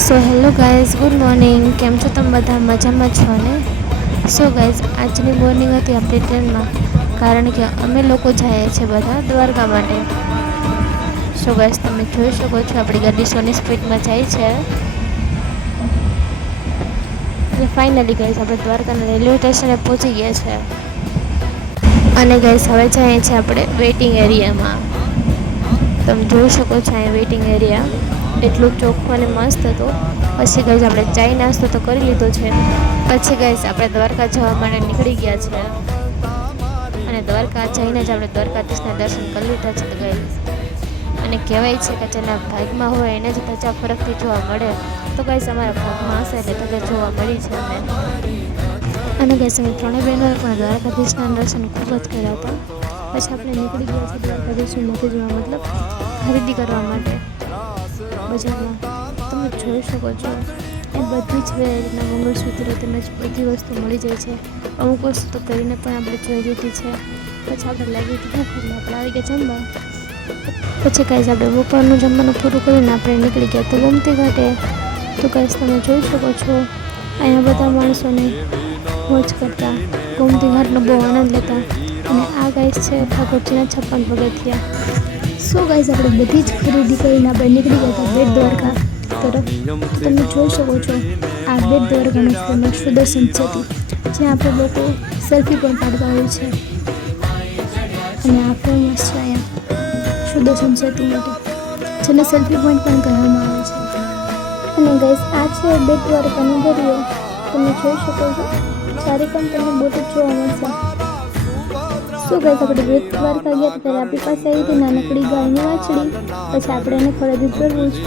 So hello guys, good morning. કેમ છો તમે બધા? મજામાં છો ને? સો ગાઈઝ, આજની મોર્નિંગ હતી આપણી ટ્રેનમાં, કારણ કે અમે લોકો જઈએ છીએ બધા દ્વારકા માટે. સો ગાઈઝ, તમે જોઈ શકો છો આપણી ગાડી સોની સ્પીડમાં જાય છે. અને ફાઇનલી ગાઈઝ આપણે દ્વારકાના રેલવે સ્ટેશને પહોંચી ગયા છે. અને ગાઈઝ હવે જઈએ છીએ આપણે વેઇટિંગ એરિયામાં. તમે જોઈ શકો છો અહીંયા વેઇટિંગ એરિયા એટલું ચોખ્ખું અને મસ્ત હતું. પછી ગાઈઝ આપણે ચાય નાસ્તો તો કરી લીધો છે. પછી ગાઈઝ આપણે દ્વારકા જવા માટે નીકળી ગયા છે. અને દ્વારકા જઈને જ આપણે દ્વારકાધીશના દર્શન કરી લીધા છે ગાઈઝ. અને કહેવાય છે કે જેના ભાગમાં હોય એને જ ધજા ફરકથી જોવા મળે. તો ગાઈઝ અમારા ભાગમાં હશે એટલે ધજા જોવા મળી છે અમને. અને ગાઈઝ અમે ત્રણેય બહેનોએ પણ દ્વારકાધીશના દર્શન ખૂબ જ કર્યા હતા. પછી આપણે નીકળી ગયા છે દ્વારકાધીશનું મોઢું જોવા, મતલબ ખરીદી કરવા માટે બજારમાં. તમે જોઈ શકો છો એ બધી જ વેરાયટીના મંગળસૂત્ર તેમજ બધી વસ્તુ મળી જાય છે. અમુક વસ્તુ તો કરીને પણ આપણે જોઈ લીધી છે. પછી આપણે લાગી હતી ભૂખ એટલે આપણે આવી ગયા જમવા. પછી ગાઈઝ આપણે બપોરનું જમવાનું પૂરું કરીને આપણે નીકળી ગયા તો ગોમતી ઘાટે. તો ગાઈઝ તમે જોઈ શકો છો અહીંયા બધા માણસોને મોજ કરતા, ગોમતી ઘાટનો બહુ આનંદ લેતા. અને આ ગાઈઝ છે ઠાકોરજીના 56 પગથિયા. સો ગાઈઝ આપણે બધી જ ખરીદી કરીને આપણે નીકળી ગયા હતા બેટ દ્વારકા તરફ. તમે જોઈ શકો છો આ બેટ દ્વારકાનું ફેમસ સુદર્શન સેતુ, જ્યાં આપણે લોકો સેલ્ફી પણ પાડતા હોય છે. અને આ ફેમસ છે અહીંયા સુદર્શન સેતુ માટે, જેને સેલ્ફી પોઈન્ટ પણ કહેવામાં આવે છે. અને ગાઈઝ આ છે બેટ દ્વારકાનો દરિયો. તમે જોઈ શકો છો ચારે પણ તમને બોટ જ જોવા મળશે. શું ગાઈઝ આપણે બેટ દ્વારકા ગયા ત્યારે આપણી પાસે આવી હતી નાનકડી ગાયની વાછડી. પછી આપણે એને ખરીદી કરવું જ,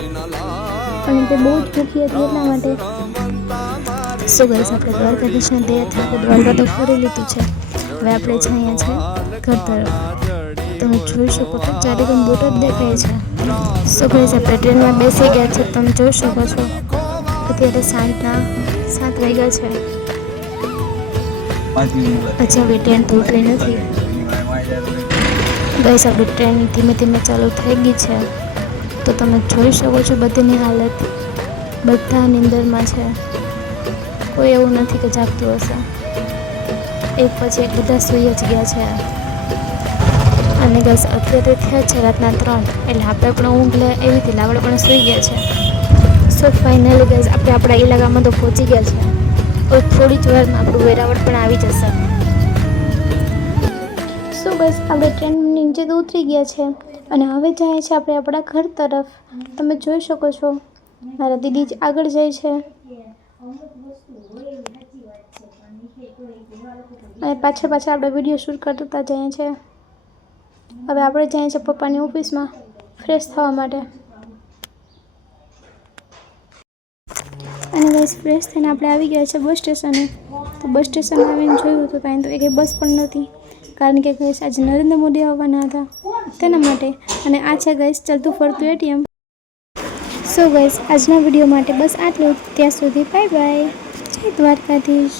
અને તે બહુ જ ભૂખી હતી એટલા માટે. શું ગાઈઝ આપણે દ્વારકાધીશના દયાથી આપણે દ્વારકા તો ફરી લીધું છે. હવે આપણે જઈએ છીએ ઘર તરફ. તમે જોઈ શકો છો ચારે પણ બોટ જ દેખાય છે. શું ગાઈઝ આપણે ટ્રેનમાં બેસી ગયા છે. તમે જોઈ શકો છો અત્યારે સાંજના 7 વાગ્યા છે. હજી આપણી ટ્રેન તો ઉતરી નથી. ગાઈઝ આપણી ટ્રેન ધીમે ધીમે ચાલુ થઈ ગઈ છે. તો તમે જોઈ શકો છો બધીની હાલત, બધા નિંદરમાં છે. કોઈ એવું નથી કે જાગતું હશે. એક પછી એક બધા સૂઈ જ ગયા છે. અને ગાઈઝ અત્યારે થયા છે રાતના 3, એટલે આપણે પણ ઊંઘ લે એવી હતી, આપણે પણ સૂઈ ગયા છે. સો ફાઇનલી ગાઈઝ આપણે આપણા ઇલાકામાં તો પહોંચી ગયા છે. હવે થોડી જ વારમાં આપણું વેરાવળ પણ આવી જશે. સો ગાઈઝ આપણે ટ્રેન નીચે તો ઉતરી ગયા છે અને હવે જાય છે આપણે આપણા ઘર તરફ. તમે જોઈ શકો છો મારા દીદી જ આગળ જાય છે અને પાછળ આપણે વિડીયો શૂટ કરતા જઈએ છીએ. હવે આપણે જઈએ છીએ પપ્પાની ઓફિસમાં ફ્રેશ થવા માટે. અને ગાઈઝ ફ્રેશ થઈને આપણે આવી ગયા છે બસ સ્ટેશને. તો બસ સ્ટેશન આવીને જોયું તો ત્યાં તો એક બસ પણ નહોતી, કારણ કે ગાઈઝ આજે નરેન્દ્ર મોદી આવવાના હતા તેના માટે. અને આ છે ગાઈઝ ચાલતું ફરતું ATM. સો ગાઈઝ આજના વિડીયો માટે બસ આટલું. ત્યાં સુધી બાય બાય. જય દ્વારકાધીશ.